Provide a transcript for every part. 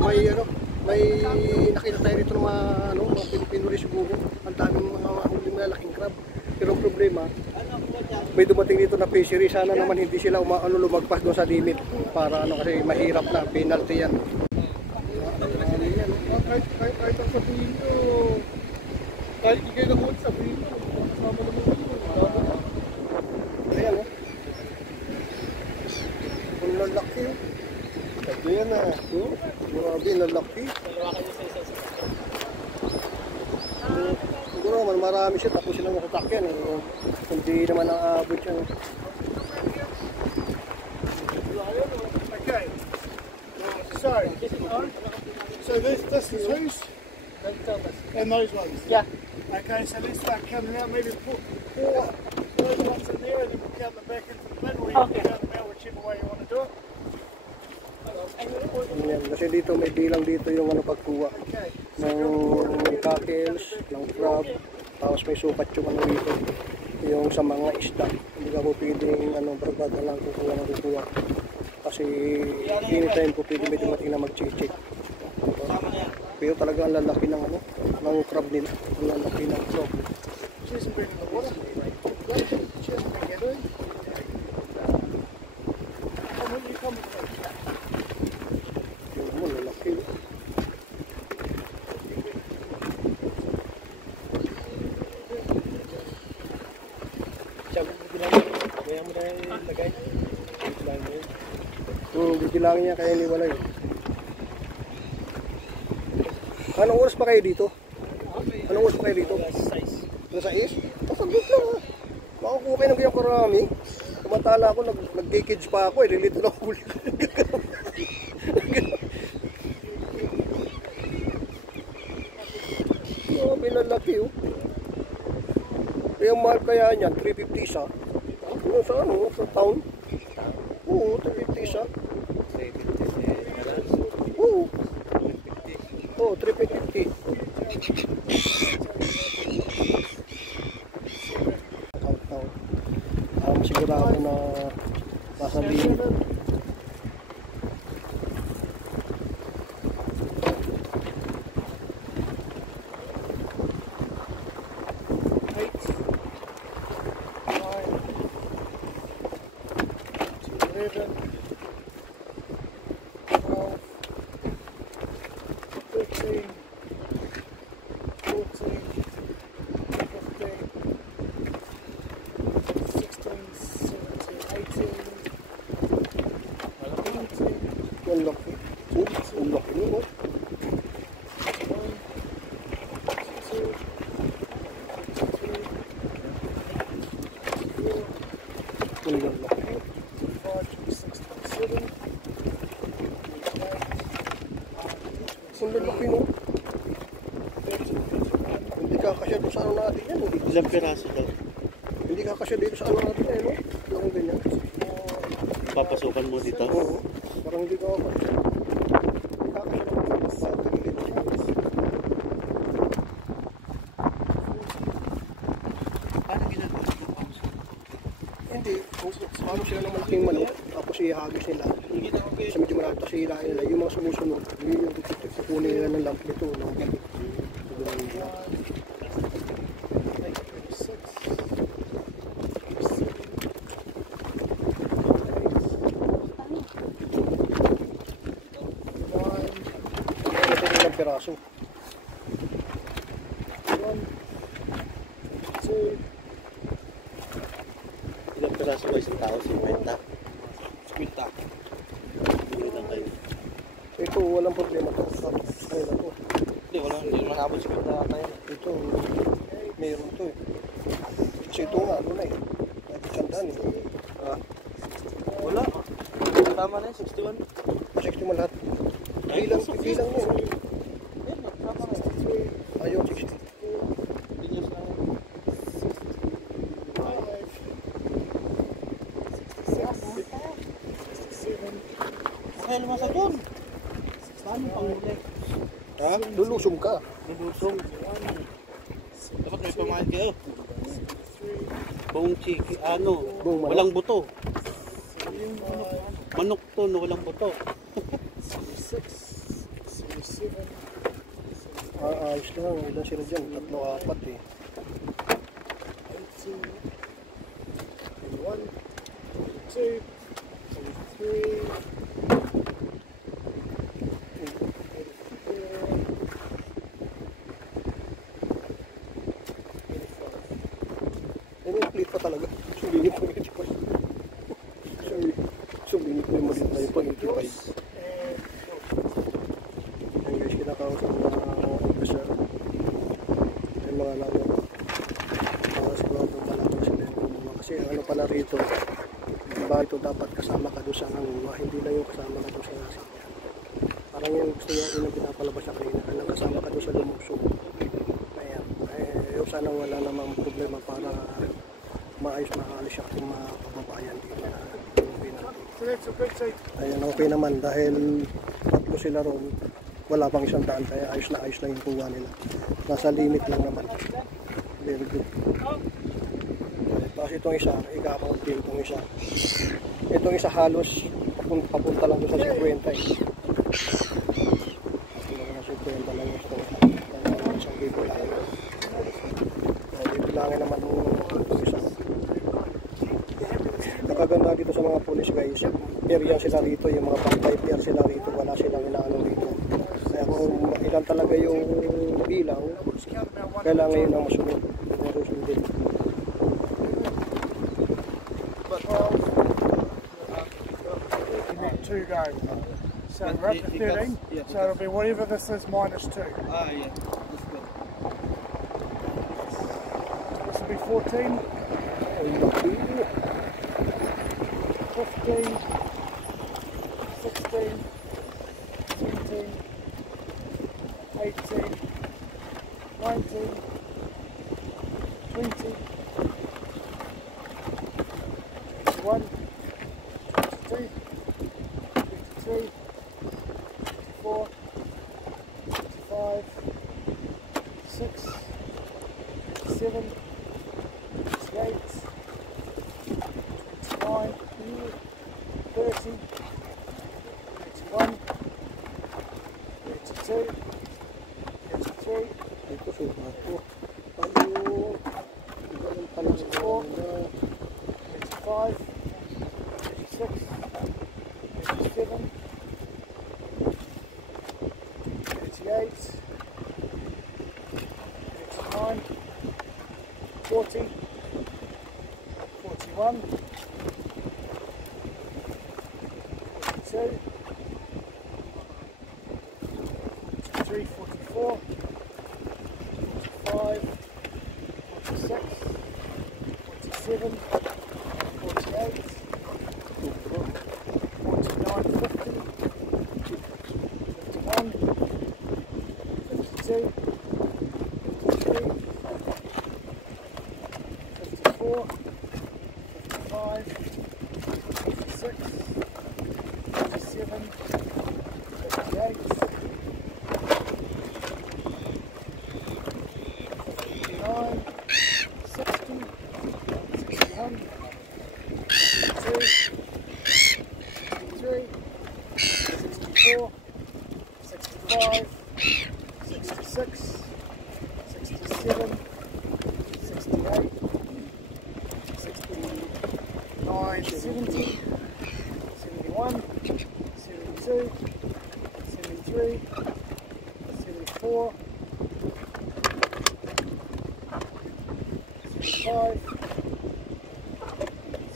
may nakita tayo rito ng mga Pilipino rin siguro. Ang daming mga huling malaking crab. Pero ang problema, may dumating dito na fishery. Sana naman hindi sila lumagpas doon sa limit. Para kasi mahirap na, penalty yan. Kahit ang sabihin nyo, kahit hindi kayo nakuha sabihin nyo, kasama naman nyo. Ayan o. Ang lalaki o. Sabi yan na. Grabe, lalaki. Siguro naman marami siya, tapos silang nakatakyan. Hindi naman nakaabot siya. Okay. Sorry. So this is whose? And those ones? Yeah. Okay, so let's start coming out. Maybe put those ones in there and then we'll count them back into the bin, or you can count them out whichever way you want to do it. Yan, kasi dito may bilang dito yung pagkuha ng cockles, ng crab, tapos may sukat yung dito, yung sa mga isda. Hindi ka po pwedeng barbaga lang kukuha kasi anytime po pwede may dumating na mag-check. Pero talaga ang lalaki ng ng crab nila, ang lalaki ng crab. Bibilangin niya kaya iniwalay. Anong oras pa kayo dito? Anong oras pa kayo dito? Nasa is? Pasaglit lang ha. Makakuha kayo ng kayong karami. Tumatala ako, nag-gauge pa ako. Lilito na huli. Pinalaki oh. Kaya mahal kaya niyan, 350 isa. Sa sa town? Oo, 350 isa. Oo. Oo, 350. Sigurado na masabihin. Hindi kakasya doon sa natin yan. Ilang piraso daw? Hindi kakasya dito sa natin yan. Ang ganyan. Papasukan mo dito? Oo. Parang hindi kakasya. Hindi kakasya naman sa dito. Paano ginagawa? Hindi. Paano sila naman yung manok, tapos ihagis nila. Sa medyo malaki, tapos hilahin nila. Yung mga sumusunod, yun yung kukunin nila ng lamp nito. Piraso. 1, 2. Ilang piraso ba isang tao? 50? 50. Ito, walang problema ito. Hindi, hindi makabot 50 tayo. Ito, mayroon ito eh. Kasi ito nga, na eh. Nagkandaan eh. Wala. Tama na yun, 61. 61 lahat. Bilang mo eh. Ayaw, 60. Okay, lumasag yun. Paano pangulit? Ha? Lulusong ka. Lulusong. Dapat may pamahan kayo. Buong chiki, walang buto. Manok to na walang buto. ayos lang. Ilan sila dyan? 3-4 eh. 1, 2, 3. Ini-split pa talaga. Sulinit mo 85. Sulinit mo yung maliit na yung pang 85. Yan guys, kinakausap na officer. Yung mga lawa. Para sigurado malaman sila yung kumuha. Kasi ano pala rito, diba ito dapat kasama ka doon sa nanguha. Hindi lang yung kasama ka doon sa nasakyan. Parang yung gusto niya yung pinapalabas sa kanina. Kailang kasama ka doon sa lumusong. Ayan. Eh, sana wala namang problema para maayos makaalis siya kung mga kababayan dito na ayan, okay naman dahil 3 sila ron, wala pang 100 kaya ayos na yung kuha nila, nasa limit lang naman. Very good. Tapos itong isa, ikakount din itong isa halos papunta lang doon sa 50 eh. Sa 50 lang yung store kaya isang libo lang bilangin naman itong isa. Nakaganda dito sa mga police guys, area sila rito, yung mga pang-piper sila rito, wala silang inaano rito. Kaya kung ilan talaga yung bilang, kailangan yun ang masunod. Susundin. You need 2 guys. So we're up to 13, so it'll be whatever this is minus 2. Ah, yeah. That's good. This will be 14, 15, 16, 17, 18, 19, 20, 21, 22, 23, 24, 25, 26, 27, 28, 29, 30, 31, 32, 33, Ito sumat ko. Ayun. Ganun pala sa 34, 35, 36, 37, 38, 39, 40, 41, 42, 43, 44, 45, 46, 47, 48, 49, 50, 51, 52, 53, 54, 55, 56, 57, 58, 59, 60, 61, 62, 63, 64, 65, 66, 67, 68, 69, 70, 71, 72, 73, 74, 75,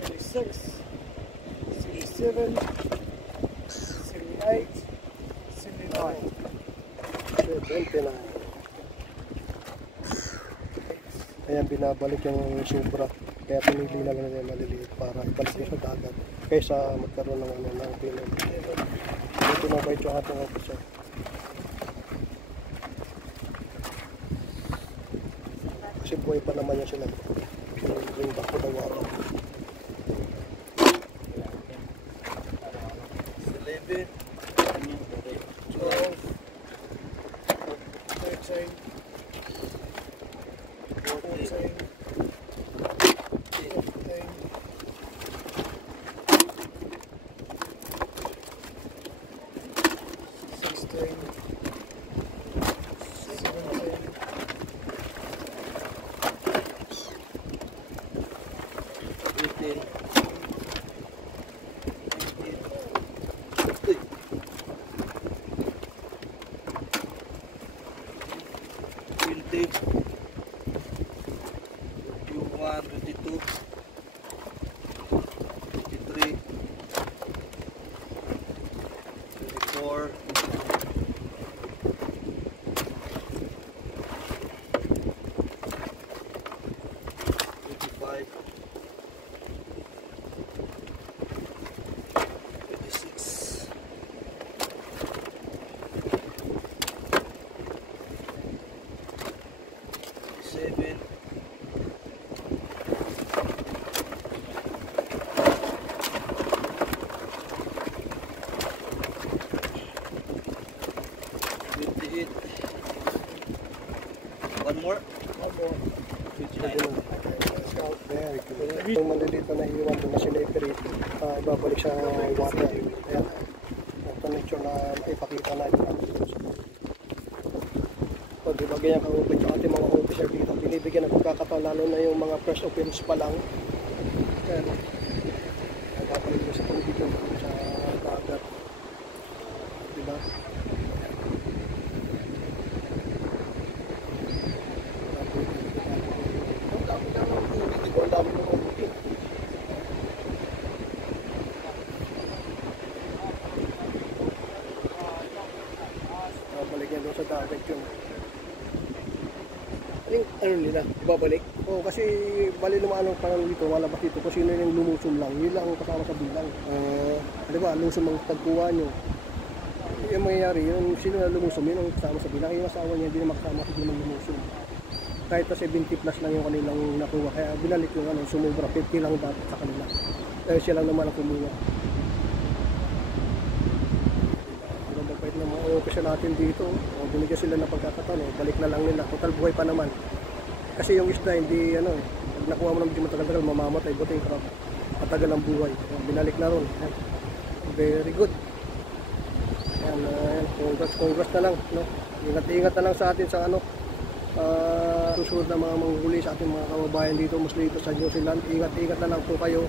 76, 77, 78, 79. 29. Ayan, binabalik yung sobra. Kaya pinili na lang nila maliliit para ibalik nyo sa dagat kaysa magkaroon ng ng bilang. Ito na ba yung ating officer? Kasi buhay pa naman yan sila. Bring back to the water. 11, 12, 13, 14, 15, 16, 17, 4, 25, 26, 27, 28, one more, 29. Very good. Yung malilito na iwan doon na sineperate, ibabalik sa water. Ayan. Ito na ito na ipakita na ito. So, diba ganyan ka-open sa ating mga officer dito. Binibigyan ng pagkakataon lalo na yung mga first offense pa lang. Ayan. Nagpapalit mo sa tubig yung sa dagat. Diba? Balik yan doon sa dagat yun. Ano nila? Babalik? Oo, kasi bali naman anong parang dito, malabas dito kung sino yung lumusong lang, yun lang ang kasama sa bilang. Diba, lusong ang pagkuha nyo. Yung mangyayari, yung sino na lumusong, yun ang kasama sa bilang. Yung asawa niya, hindi na makasama sa bilang lumusong. Kahit na 70 plus lang yung kanilang nakuha, kaya binalik yung ano, sumubra, 50 lang dapat sa kanila. Dahil siya lang naman ang kumuha. Mabait na mga officer natin dito, o binigyan sila ng pagkakataon, balik na lang nila, total buhay pa naman. Kasi yung isda hindi ano pag nakuha mo ng medyo matagal-tagal mamamatay, buti yung crab, matagal ang buhay. Binalik na ron. Very good. Ayan, congrats na lang, no? Ingat na lang sa atin sa ano susunod na mga manghuli sa ating mga kababayan dito, mostly dito sa New Zealand. Ingat na lang po kayo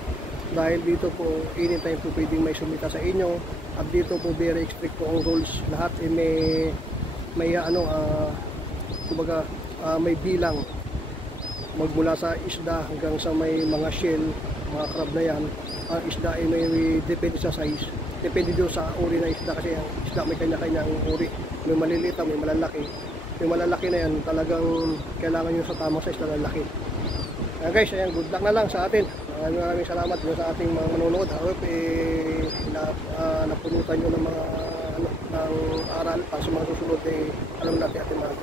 dahil dito po anytime po pwedeng may sumita sa inyo, at dito po very strict po ang rules. Lahat may ano kumbaga may bilang magmula sa isda hanggang sa may mga shell, mga crab na yan. Ang isda ay may depende sa size, depende doon sa uri ng isda, kasi ang isda may kanya-kanyang uri, may maliliit, may malalaki. Yung malalaki na yan talagang kailangan nyo sa tamang size na lalaki. Guys, ayan, good luck na lang sa atin. Maraming salamat din sa ating mga manonood. I hope napunutan nyo ng mga ng aral para sa mga susunod, alam natin ating mga